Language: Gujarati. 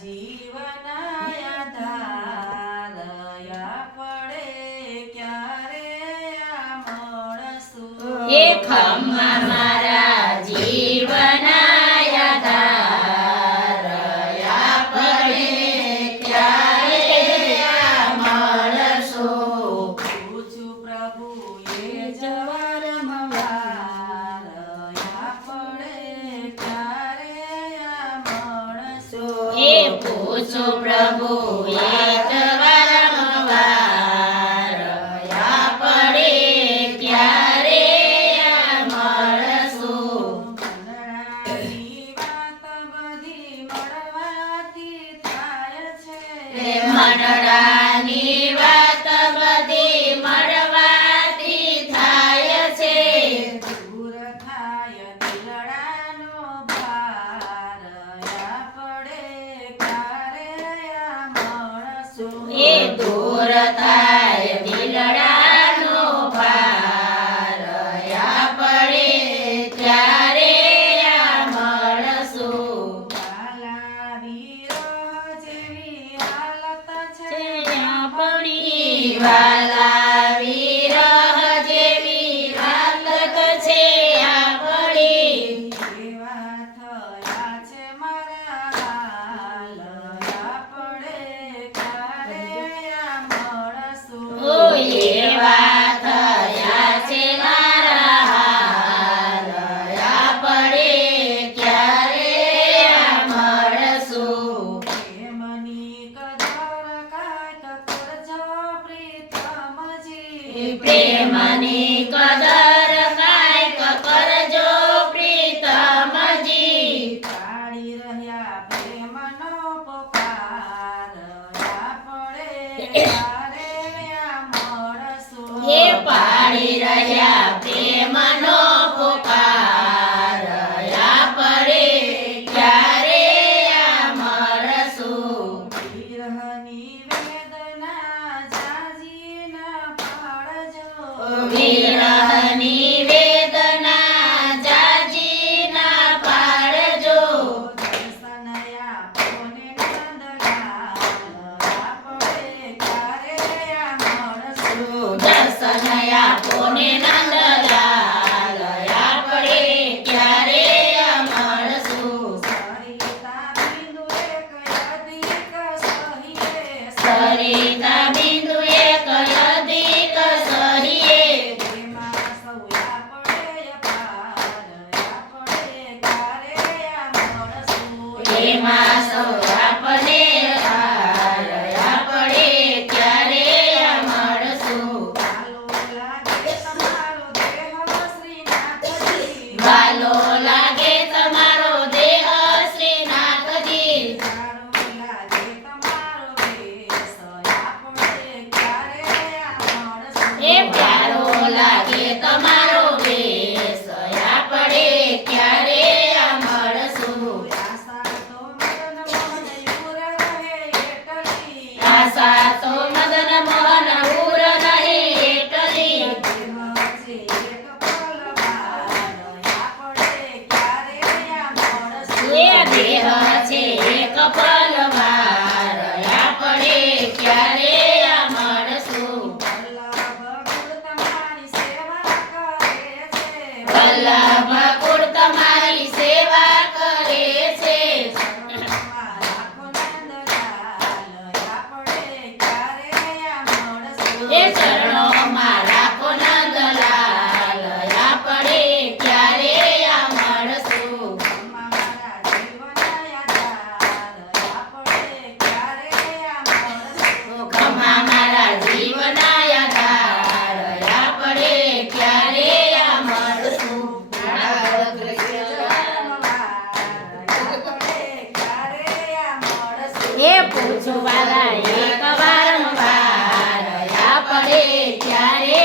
જીવના આધાર પડે ક્યારે આ મળશું એ ખમ્મા મારા જીવના આધાર પડે ક્યારે આ મળશું. પૂછું પ્રભુએ જવાર મવાર પડે ક્યારે આ મળશું એ પૂછો પ્રભુ એક વારંવાર પડે ક્યારે આ મળશું. મંડળાની વાત બધી મળવાથી થાય છે મંડળાની વાત બધી મળવાથી થાય છે. દૂર થાય દિલડાનો ભાર પડે ક્યારે આ મળશું એ દૂર થાય દિલડાનો ભાર પડે ત્યારે આ મળશું. વાલા વિરહ જેવી હાલત છે આપણી વાલા વિરહ જેવી હાલત છે આપણી. એવા થયા છે મારા હાલ પડે ક્યારે આ મળશું ઓ એવા થયા છે મારા હાલ પડે ક્યારે આ મળશું. પ્રેમની કદર કાંઈક કરજો પ્રીતમજી પ્રેમની કદર કાંઈક કરજો પ્રીતમજી. પાડી રહ્યા પ્રેમનો પોકાર પડે ક્યારે આ મળશું એ પાડી રહ્યા પ્રેમનો પોકાર પડે ક્યારે આ મળશું. વિરહની વેદના જાજી ન પાડજો વિરહની વેદના જાજી ના પાડજો. દર્શન આપોને નંદલાલ પડે ક્યારે આ મળશું દર્શન આપોને નંદલાલ પડે ક્યારે આ મળશું. સરિતા બિંદુ એક અધિક સહિએ સરિતા બિંદુ એક અધિક સહિએ. એમાં સૌયા પડે અપાર પડે ક્યારે આ મળશું એમાં સૌ આપને હાર પડે ક્યારે આ મળશું. વાલો લાગે તમારો દેહ શ્રીનાથજી વાલો લાગે તમારો દેહ શ્રીનાથજી. સારો લાગે તમારો વેશ પડે ક્યારે આ મળશું એ પ્યારો લાગે તમારો વેશ પડે ક્યારે આ મળશું. આશા તો મદન મોહન ઉર રહે એટલી એ દેહ છે એક પલવાર પડે ક્યારે આ મળશું. વલ્લભ કુળ તમારી સેવા કરે છે એ ચરણોમાં રાખો નંદલાલ પડે ક્યારે આ મળશું. ખમ્મા મારા જીવના આધાર પડે ક્યારે આ મળશું. એ પૂછું વાલા એક વારંવાર પડે ક્યારે